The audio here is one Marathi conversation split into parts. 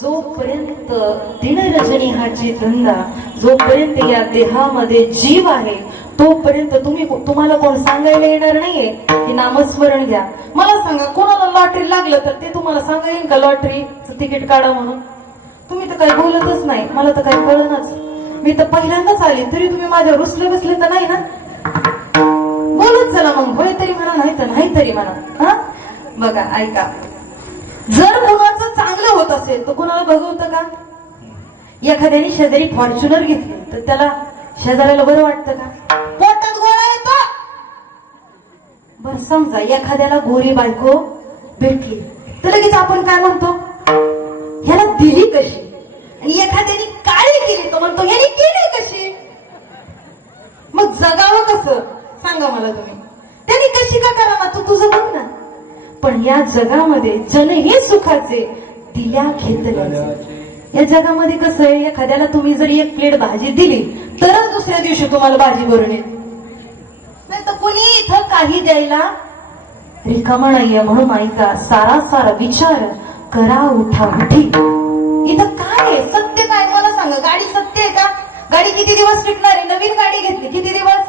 जोपर्यंत दिनरजनी हा धंदा, जोपर्यंत या देहामध्ये जीव आहे तोपर्यंत तुम्हाला कोण सांगायला येणार नाहीये की नामस्मरण घ्या. मला सांगा, कोणाला लॉटरी लागलं तर ते तुम्हाला सांगा येईल का लॉटरीचं तिकीट काढा म्हणून? तुम्ही तर काही बोलतच नाही, मला तर काही कळणच. मी तर पहिल्यांदाच आली तरी तुम्ही माझ्या रुसले बसले तर नाही ना? बोलत चला मग, होय तरी म्हणा, नाही तर नाही तरी म्हणा. हा बघा, ऐका, जर कोणाचं चांगलं होत असेल तर कोणाला बघवतं का? एखाद्याने शेजारी फॉर्च्युनर घेतली तर त्याला शेजाऱ्याला बरं वाटतं का? पोटात गोळा येतो. बरं, समजा एखाद्याला गोरी बायको भेटली तर लगेच आपण काय म्हणतो? ह्याला दिली कशी? आणि एखाद्याने काळी केली तर म्हणतो ह्याने केली कशी? मग जगावं कसं सांगा मला तुम्ही? त्यांनी कशी का करा ना, तू तुझं बघ ना. पण या जगामध्ये जनही सुखाचे, दिल्या घेतल्याचे. या जगामध्ये कसं आहे, एखाद्याला तुम्ही जर एक प्लेट भाजी दिली तरच दुसऱ्या दिवशी तुम्हाला भाजी भरून येईल, नाही तर कोणी इथं काही द्यायला रिकामा नाहीये. म्हणून ऐका, सारा विचार करा, उठा उठी. इथं काय आहे? सत्य काय मला सांगा. गाडी सत्य आहे का? गाडी किती दिवस टिकणार आहे? नवीन गाडी घेतली किती दिवस?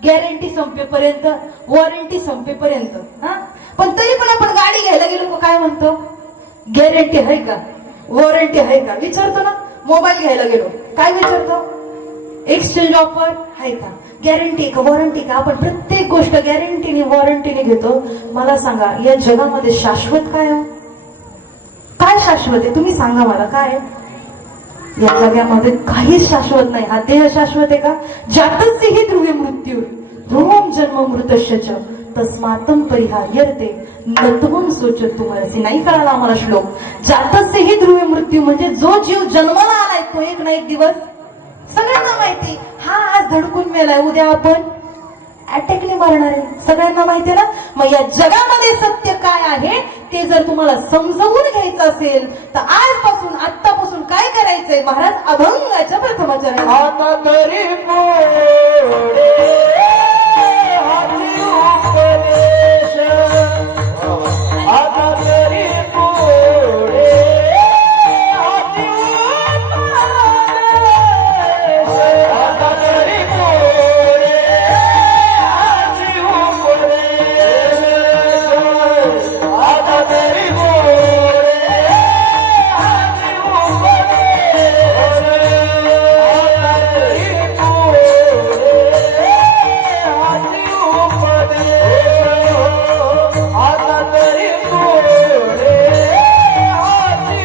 गॅरंटी संपेपर्यंत, वॉरंटी संपेपर्यंत. हा, पण तरी पण आपण गाडी घ्यायला गेलो काय म्हणतो? गॅरंटी आहे का, वॉरंटी आहे का विचारतो ना. मोबाईल घ्यायला गेलो काय विचारतो? एक्सचेंज ऑफर आहे का, गॅरंटी का, वॉरंटी का. आपण प्रत्येक गोष्ट गॅरंटीने वॉरंटीने घेतो. मला सांगा, या जगामध्ये शाश्वत काय आहे? काय शाश्वत आहे तुम्ही सांगा मला, काय आहे? या जगामध्ये काहीच शाश्वत नाही. हा देह शाश्वत आहे का? जातस्य हि ध्रुवे मृत्यू ध्रुवम जन्म मृतश्च तस्मातम परिहार्यते नत्वम सोचत तुम्हाला. नाही कळाला आम्हाला श्लोक. जातस्य हि ध्रुवे मृत्यू म्हणजे जो जीव जन्माला आलाय तो एक ना एक दिवस, सगळ्यांना माहिती. हा आज धडकून मेलाय, उद्या आपण अटॅकने मरणार आहे, सगळ्यांना माहिती ना. मग या जगामध्ये सत्य काय आहे ते जर तुम्हाला समजवून घ्यायचं असेल तर आजपासून, आत्तापासून काय करायचंय? महाराज अभंगाच्या प्रथमाचरण. आता तरी पुढे हाती उपदेश, आता तरी पुढे हाती उपदेश, आता तरी पुढे हाती उपदेश, आता तरी पुढे हाती उपदेश, आता तरी पुढे हाती उपदेश, आता तरी पुढे हाती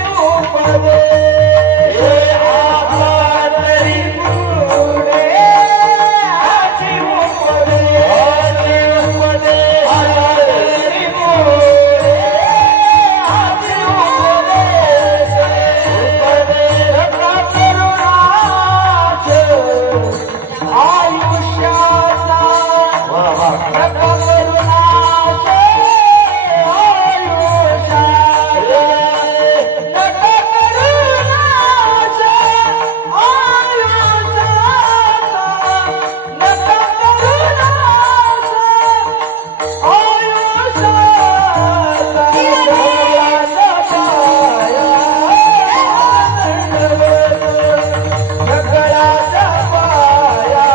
उपदेश, आता तरी पुढे हाती उपदेश, उपदेश करुणाच आयुष्याचा, नका करुणाच आयुष्याचा, नका करुणाच आयुष्याचा, नका करुणाच आयुष्याचा. सगळ्याच्या पाया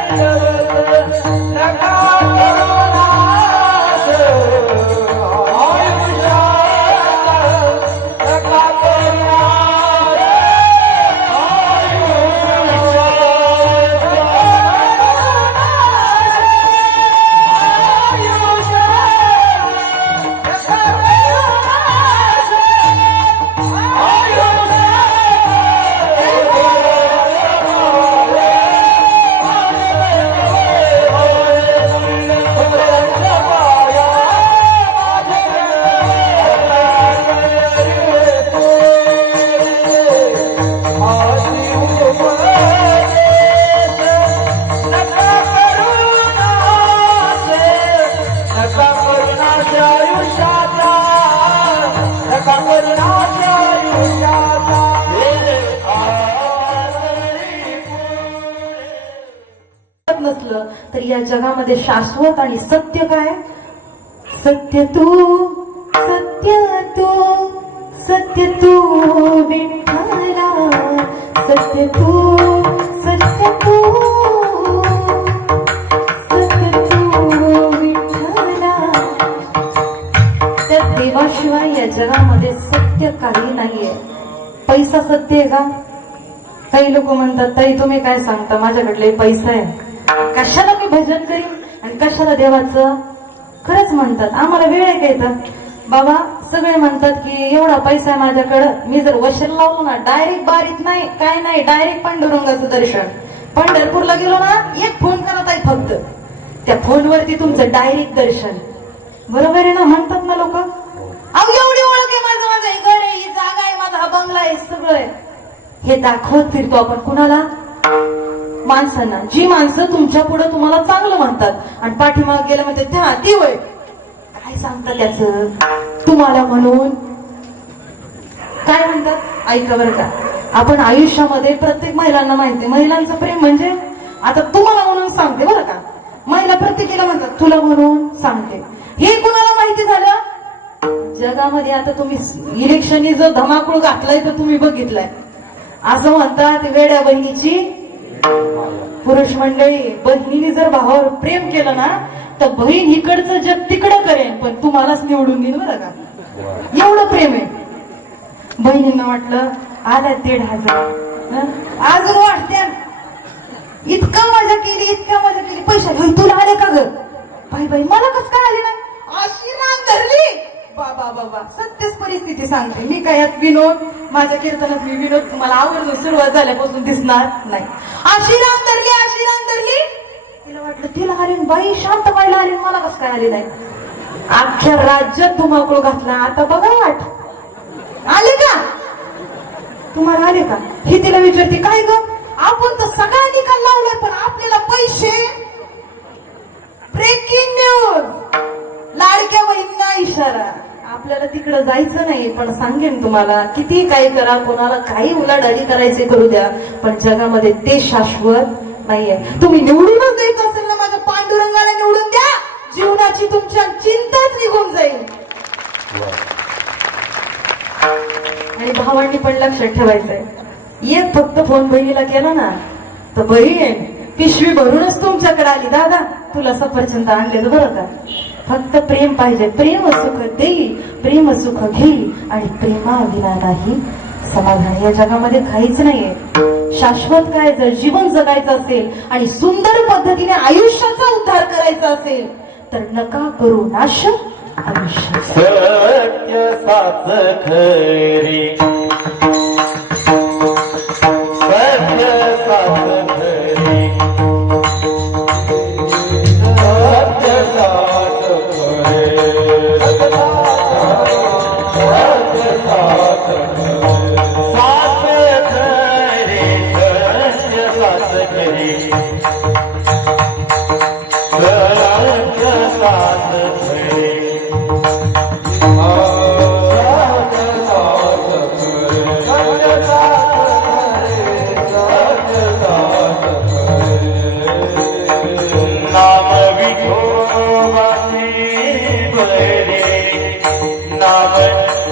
दंडवत, नका करुणाच आयुष्याचा, नका करुणाच नसलं तर या जगामध्ये शाश्वत आणि सत्य काय? सत्य तू, सत्य तू, सत्य तू विठ्ठला, सत्य तू, सत्य तू, सत्य तू विठ्ठला. त्या देवाशिवाय या जगामध्ये सत्य काही नाहीये. पैसा सत्य आहे का? काही लोक म्हणतात ताई तुम्ही काय सांगता, माझ्याकडले पैसा आहे, कशाला मी भजन करीन आणि कशाला देवाचं. खरंच म्हणतात, आम्हाला वेळ आहे का इथं? बाबा सगळे म्हणतात की एवढा पैसा आहे माझ्याकडं, मी जर वशेल लावलो ना डायरेक्ट बारीत नाही काय नाही, डायरेक्ट पांडुरंगाचं दर्शन. पंढरपूरला गेलो ना एक फोन करत आहे फक्त, त्या फोनवरती तुमचं डायरेक्ट दर्शन. बरोबर आहे ना? म्हणतात ना लोक, अहो एवढी ओळख आहे माझं, माझं हे घर आहे, ही जागा आहे, माझा हा बंगला आहे, सगळं आहे. हे दाखवत फिरतो आपण कुणाला? माणसांना. जी माणसं तुमच्या पुढे तुम्हाला चांगलं म्हणतात आणि पाठीमाग गेलं म्हणते त्या ती वय काय सांगतात त्याचं तुम्हाला म्हणून. काय म्हणतात ऐका बरं का, आपण आयुष्यामध्ये प्रत्येक महिलांना माहिती, महिलांचं प्रेम म्हणजे आता तुम्हाला म्हणून सांगते बरं का, महिला प्रत्येकीला म्हणतात तुला म्हणून सांगते. हे कुणाला माहिती झालं? जगामध्ये आता तुम्ही इलेक्शननी जो धमाकूळ घातलाय तर तुम्ही बघितलाय. असं म्हणतात वेड्या बहिणीची पुरुष मंडळी. बहिणीने जर भावावर प्रेम केलं ना तर बहीण इकडचं जग तिकडं करेन पण तुम्हालाच निवडून देईन बरं का, एवढं प्रेम आहे. बहिणींना वाटलं आला 1,500 अजून वाटत्या, इतका मजा केली, इतका मजा केली, पैसा तुला आले का ग? बाई बाई मला कसं काय आले ना? अशी रांग धरली. बाबा बाबा सत्यच परिस्थिती सांगते मी, काय यात विनोद, माझ्या कीर्तनात मी विनोद तुम्हाला आवर्जून सुरुवात झाल्यापासून दिसणार नाही. अशी रांग धरली, अशी रांग धरली, तिला वाटलं तिला आले, बाई शांत व्हायला आले, मला कसं काय आले नाही. अख्ख्या राज्यात धुमाकूळ घातला. आता बघा वाट आले का तुम्हाला, आले का हे तिला विचारते. काय ग आपण तर सगळा निकाल लावलाय पण आपल्याला पैसे. ब्रेकिंग न्यूज, लाडक्या बहिणींना इशारा, आपल्याला तिकडे जायचं नाही पण सांगेन तुम्हाला किती काही करा, कोणाला काही उलाढाली करायचे करू द्या, पण जगामध्ये ते शाश्वत नाहीये. तुम्ही निवडूनच द्यायचं असेल ना माझ्या पांडुरंगाला निवडून द्या, जीवनाची तुमच्या चिंताच निघून जाईल. आणि भावांनी पण लक्षात ठेवायचंय, एक फक्त फोन बहिणीला केला ना तर बहीण पिशवी भरूनच तुमच्याकडे आली, दादा तुला सफरचंद आणले बरं का. फक्त प्रेम पाहिजे, प्रेम सुख देई, प्रेम सुख घेई आणि प्रेमा विना नाही समाधान. या जगामध्ये काहीच नाहीये शाश्वत. काय जर जीवन जगायचं असेल आणि सुंदर पद्धतीने आयुष्याचा उद्धार करायचा असेल तर नका करू नाश आयुष्य. सत्य साच खरी, सत्य साच खरी, सत्य साच खरी, सत्य साच खरी, साच खरी, सत्य साच खरी, सत्य साच खरी. नाम विठोबाचे बरे, नाम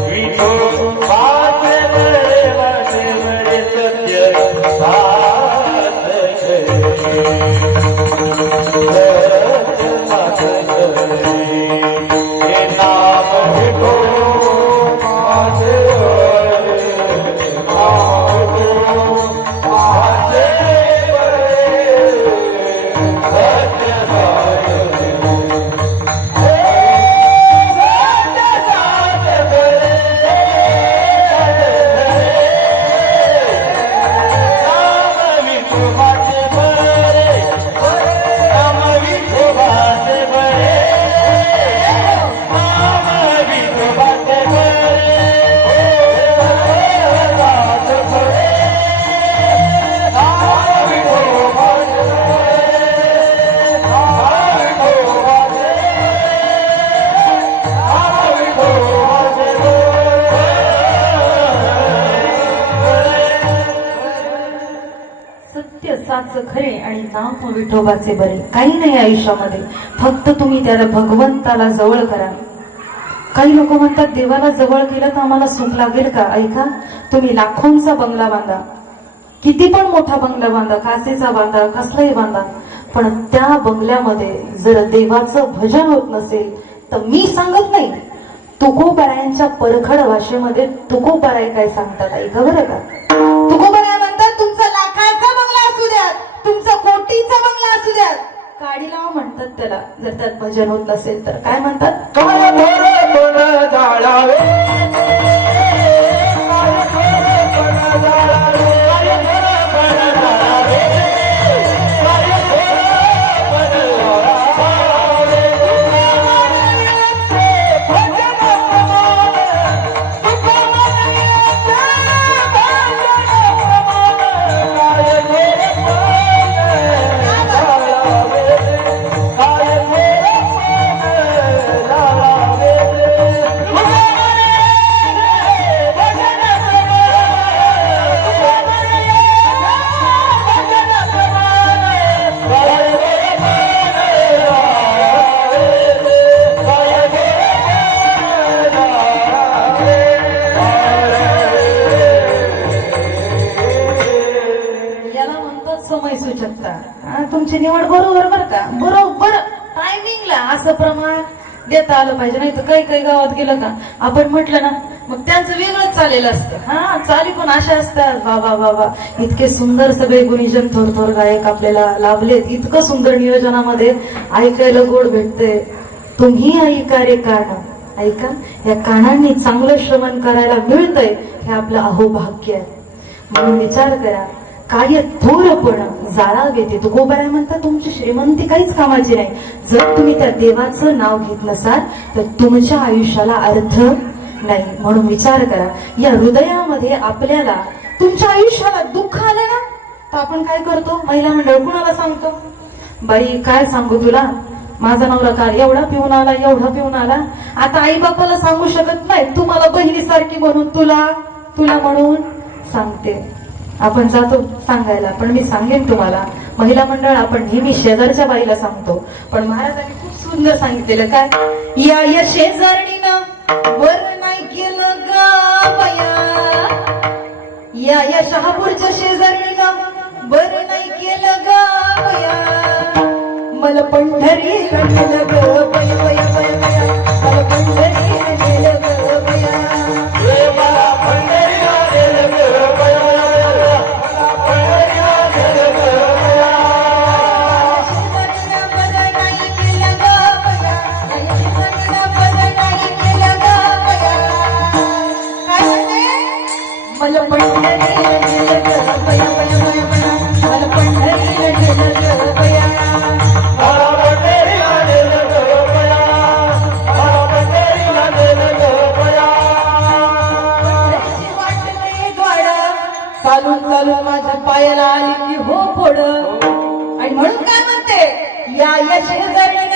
विठोबाचे बरे, वाटे बरे सत्य साच खरी, सत्य साच खरी. हे नाम विठोबाचे बरे, नाम विठोबाचे खरे आणि नाम विठोबाचे बरे. काही नाही आयुष्यामध्ये, फक्त तुम्ही त्याला भगवंताला जवळ करा. काही लोक म्हणतात देवाला जवळ केलं तर आम्हाला सुख लागेल का? ऐका, तुम्ही लाखोंचा बंगला बांधा, किती पण मोठा बंगला बांधा, कासेचा बांधा, कसलाही बांधा, पण त्या बंगल्यामध्ये जर देवाचं भजन होत नसेल तर मी सांगत नाही, तुकोबारायांच्या परखड भाषेमध्ये तुकोबाराय काय सांगतात ऐका बरं का. तुकोबाराय म्हणतात तुमचा लाखाचा बंगला असू द्या, तुमचा कोटीचा बंगला असू द्या, काडी लावा म्हणतात त्याला, जर त्यात भजन होत नसेल तर. काय म्हणतात? काय थोरपण जाळावे, काय थोरपण जाळावे, काय थोरपण जाळावे, काय थोरपण जाळावे. भजन प्रमाण, तुकोबारायांचे भजन प्रमाण, काय याला म्हणतात समय सूचकता. तुमची निवड बरोबर बरं का, बरोबर टायमिंगला असं प्रमाण देता आलं पाहिजे. नाही तर काही काही गावात गेलं का आपण म्हटलं ना मग त्यांचं वेगळंच चालेलं असतं. हा चाली पण अशा असतात, बाबा बाबा इतके सुंदर सगळे गुणीजन थोर गायक आपल्याला लाभलेत, इतकं सुंदर नियोजनामध्ये ऐकायला गोड भेटते. तुम्ही ऐका रे कान, ऐका, या कानांनी चांगलं श्रवण करायला मिळतंय, हे आपलं अहोभाग्य आहे. म्हणून विचार करा, काय थोरपण जाळावे ते तुकोबाराय म्हणतात तुमची श्रीमंती काहीच कामाची नाही. जर तुम्ही त्या देवाचं नाव घेत नसाल तर तुमच्या आयुष्याला अर्थ नाही. म्हणून विचार करा, या हृदयामध्ये आपल्याला तुमच्या आयुष्याला दुःख आलं ना तर आपण काय करतो? महिला मंडळ कुणाला सांगतो? बाई काय सांगू तुला, माझा नवरा काल एवढा पिऊन आला, एवढा पिऊन आला. आता आई बापाला सांगू शकत नाही, तुम्हाला बहिणीसारखी म्हणून तुला म्हणून सांगते. आपण जातो सांगायला, पण मी सांगेन तुम्हाला, महिला मंडळ आपण नेहमी शेजारच्या बाईला सांगतो, पण महाराजांनी खूप सुंदर सांगितलेलं काय, या शेजारणीनं वर नाही केलं ग बया, या शहापूरच्या शेजारणीनं बर नाही केलं ग बया, मला पंढरी नेलं ग बया बया बया बया, मला पंढरी नेलं ग बया, मला पंढरीला नेलं ग बया, मला पंढरीला नेलं ग बया. शेजारणीनं बर नाही केलं ग बया, शेजारणीनं बर नाही केलं ग बया. काय म्हणते? मला पंढरीला नेलं ग बया बया बया बया, मला पंढरीला नेलं ग बया. मला पंढरीला नेलं ग बया, मला पंढरीला नेलं ग बया. चालून चालून माझ्या पायाला आली की हो फोड. आणि म्हणून काय म्हणते, या शेजारी